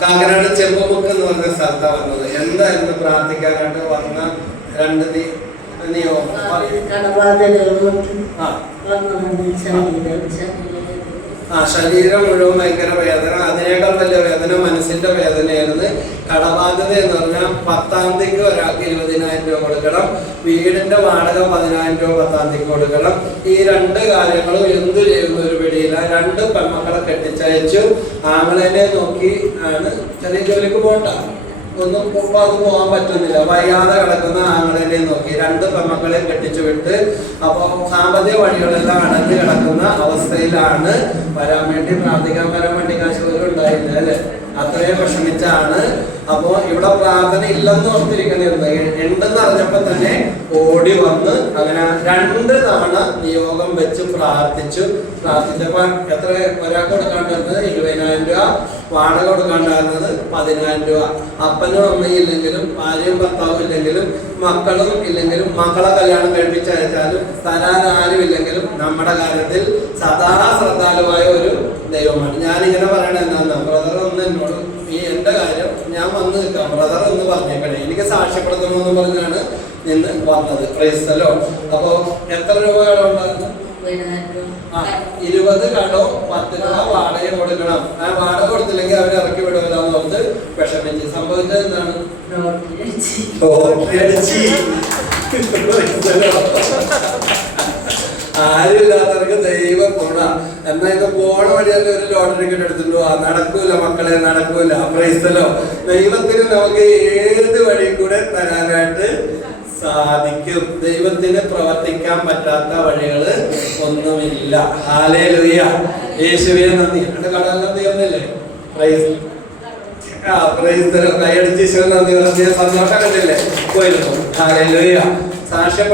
കാക്കനാട് ചെമ്പമുക്ക് എന്ന് പറഞ്ഞ സ്ഥലത്താണ് വന്നത്. എന്തായിരുന്നു പ്രാർത്ഥിക്കാനായിട്ട് വന്ന രണ്ട് നീ നീയോ ആ ആ ശരീരം മുഴുവൻ ഭയങ്കര വേദന. അതിനേക്കാൾ വലിയ വേദന മനസ്സിന്റെ വേദനയായിരുന്നു. കടബാധ്യത എന്ന് പറഞ്ഞാൽ പത്താം തീയതിക്ക് ഒരാൾക്ക് ഇരുപതിനായിരം രൂപ കൊടുക്കണം. വീടിന്റെ വാടക പതിനായിരം രൂപ പത്താം തീയതിക്ക് കൊടുക്കണം. ഈ രണ്ട് കാര്യങ്ങളും എന്തു ചെയ്യുന്ന ഒരു പിടിയില്ല. രണ്ട് പെൺമക്കളെ കെട്ടിച്ചയച്ചു. ആമളനെ നോക്കി ആണ് ചെറിയ ജോലിക്ക് പോകണ്ട. ഒന്നും അത് പോകാൻ പറ്റുന്നില്ല. വയ്യാതെ കിടക്കുന്ന ആങ്ങളെ നോക്കി. രണ്ട് പെമ്മക്കളെ കെട്ടിച്ചു വിട്ട് അപ്പൊ സാമ്പത്തിക വഴികളെല്ലാം അടഞ്ഞു കിടക്കുന്ന അവസ്ഥയിലാണ് വരാൻ വേണ്ടി പ്രാർത്ഥിക്കാൻ വരാൻ വേണ്ടി കാശ് ഉണ്ടായില്ല അല്ലെ? അത്രയും വിഷമിച്ചാണ്. അപ്പോ ഇവിടെ പ്രാർത്ഥന ഇല്ലെന്ന് ഓർത്തിരിക്കണിരുന്നു ഉണ്ടെന്ന് അറിഞ്ഞപ്പോ തന്നെ ഓടി വന്ന് അങ്ങനെ രണ്ട് തവണ നിയോഗം വെച്ച് പ്രാർത്ഥിച്ചു. പ്രാർത്ഥിച്ചപ്പോ എത്ര ഒരാൾക്ക് കൊടുക്കാണ്ടിരുന്നത് ഇരുപതിനായിരം രൂപ. വാടക കൊടുക്കാണ്ടായിരുന്നത് പതിനായിരം രൂപ. അപ്പനും അമ്മയും ഇല്ലെങ്കിലും ഭാര്യയും ഭർത്താവും ഇല്ലെങ്കിലും മക്കളും ഇല്ലെങ്കിലും മക്കളെ കല്യാണം കഴിപ്പിച്ചയച്ചാലും തരാൻ ആരും ഇല്ലെങ്കിലും നമ്മുടെ കാര്യത്തിൽ സദാ ശ്രദ്ധാലുവായ ഒരു ദൈവമാണ്. ഞാനിങ്ങനെ പറയണത് എന്താണെന്നാ ബ്രദർ ഒന്ന് എന്നോട് ഈ എന്റെ കാര്യം ഞാൻ വന്ന് നിൽക്കാം. ബ്രദർ ഒന്ന് പറഞ്ഞേക്കണേ. എനിക്ക് സാക്ഷ്യപ്പെടുത്തണമെന്ന് പറഞ്ഞാണ് നിന്ന് വന്നത്. ക്രൈസ്തലോ അപ്പോ എത്ര രൂപ ഉണ്ടായിരുന്നു? ആ, ഇരുപത് കടോ പത്ത് രൂപ വാടക കൊടുക്കണം. ആ വാടക കൊടുത്തില്ലെങ്കിൽ ഇറക്കി ഇറക്കി വിടുമല്ലാന്ന് പറഞ്ഞ് വിഷമിച്ച്. സംഭവിച്ചത് എന്താണ്? ആരുമില്ലാത്തവർക്ക് ദൈവ ഗുണ. എന്നാ ഇത് പോണ വഴിയല്ല ഒരു ലോട്ടറി ടിക്കറ്റ് എടുത്തിട്ടുണ്ടോ നടക്കൂല മക്കളെ നടക്കൂല. പ്രൈസലോ. ദൈവത്തിന് നമുക്ക് ഏത് വഴി കൂടെ തരാനായിട്ട് സാധിക്കും? ദൈവത്തിന് പ്രവർത്തിക്കാൻ പറ്റാത്ത വഴികൾ ഒന്നുമില്ല. ഹാലേ ലുയ്യ യേശുവിനെ നന്ദി. കടലിനെ തീർന്നില്ലേ പ്രൈസ് പ്രൈസ് സന്തോഷം കണ്ടില്ലേ പോയിരുന്നു. സാക്ഷ്യം